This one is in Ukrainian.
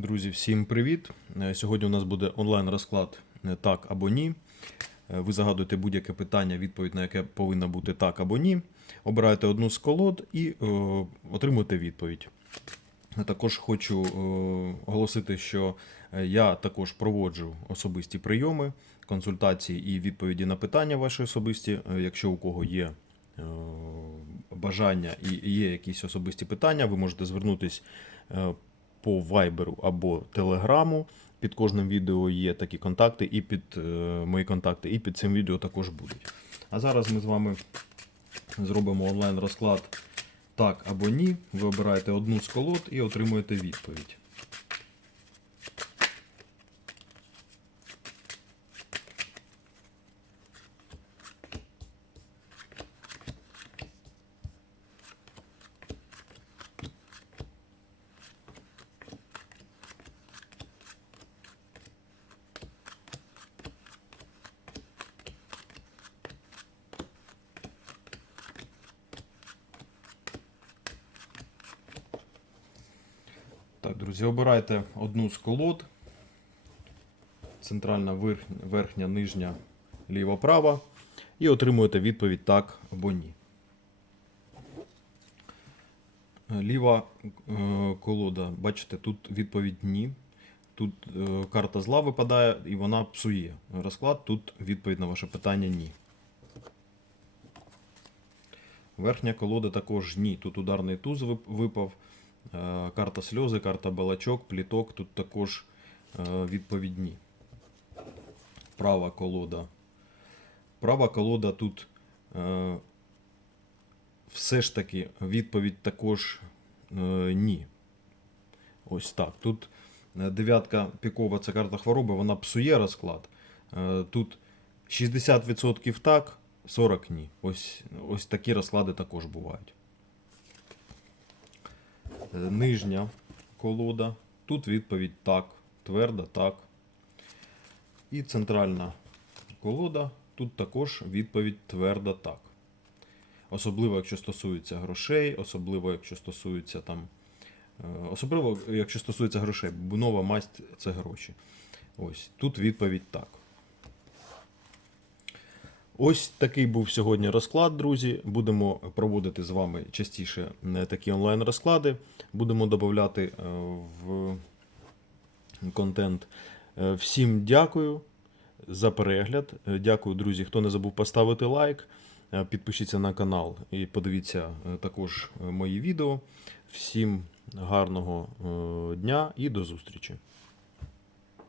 Друзі, всім привіт! Е, Сьогодні у нас буде онлайн-розклад е, так або ні. Е, Ви загадуєте будь-яке питання, відповідь на яке повинна бути так або ні. Обираєте одну з колод і е, отримуєте відповідь. Також хочу оголосити, що я також проводжу особисті прийоми, консультації і відповіді на питання ваші особисті. Якщо у кого є бажання і є якісь особисті питання, ви можете звернутись е, по Viber або Телеграму. Під кожним відео є такі контакти, і під е, мої контакти, і під цим відео також будуть. А зараз ми з вами зробимо онлайн розклад так або ні. Ви обираєте одну з колод і отримуєте відповідь. Так, друзі, обирайте одну з колод. Центральна верхня, верхня нижня, ліва, права. І отримуєте відповідь так або ні. Ліва е, колода, бачите, тут відповідь ні. Тут е, карта зла випадає і вона псує розклад. Тут відповідь на ваше питання ні. Верхня колода також ні. Тут ударний туз вип- випав. Е, Карта сльози, карта балачок, пліток. Тут також е, відповідь ні. Права колода. Права колода тут е, все ж таки відповідь також ні. Ось так. Тут дев'ятка пікова це карта хвороби, вона псує розклад. Тут 60% так, 40 ні. Ось, ось такі розклади також бувають. Нижня колода. Тут відповідь так. Тверда так. І центральна колода. Тут також відповідь тверда так. Особливо, якщо стосується грошей, особливо, якщо стосується там. е, Особливо, якщо стосується грошей, бо нова масть це гроші. Ось тут відповідь так. Ось такий був сьогодні розклад, друзі. Будемо проводити з вами частіше е, такі онлайн-розклади. Будемо додати е, в контент. Е, Всім дякую за перегляд. Дякую, друзі, хто не забув поставити лайк. Підпишіться на канал і подивіться також мої відео. Всім гарного дня і до зустрічі!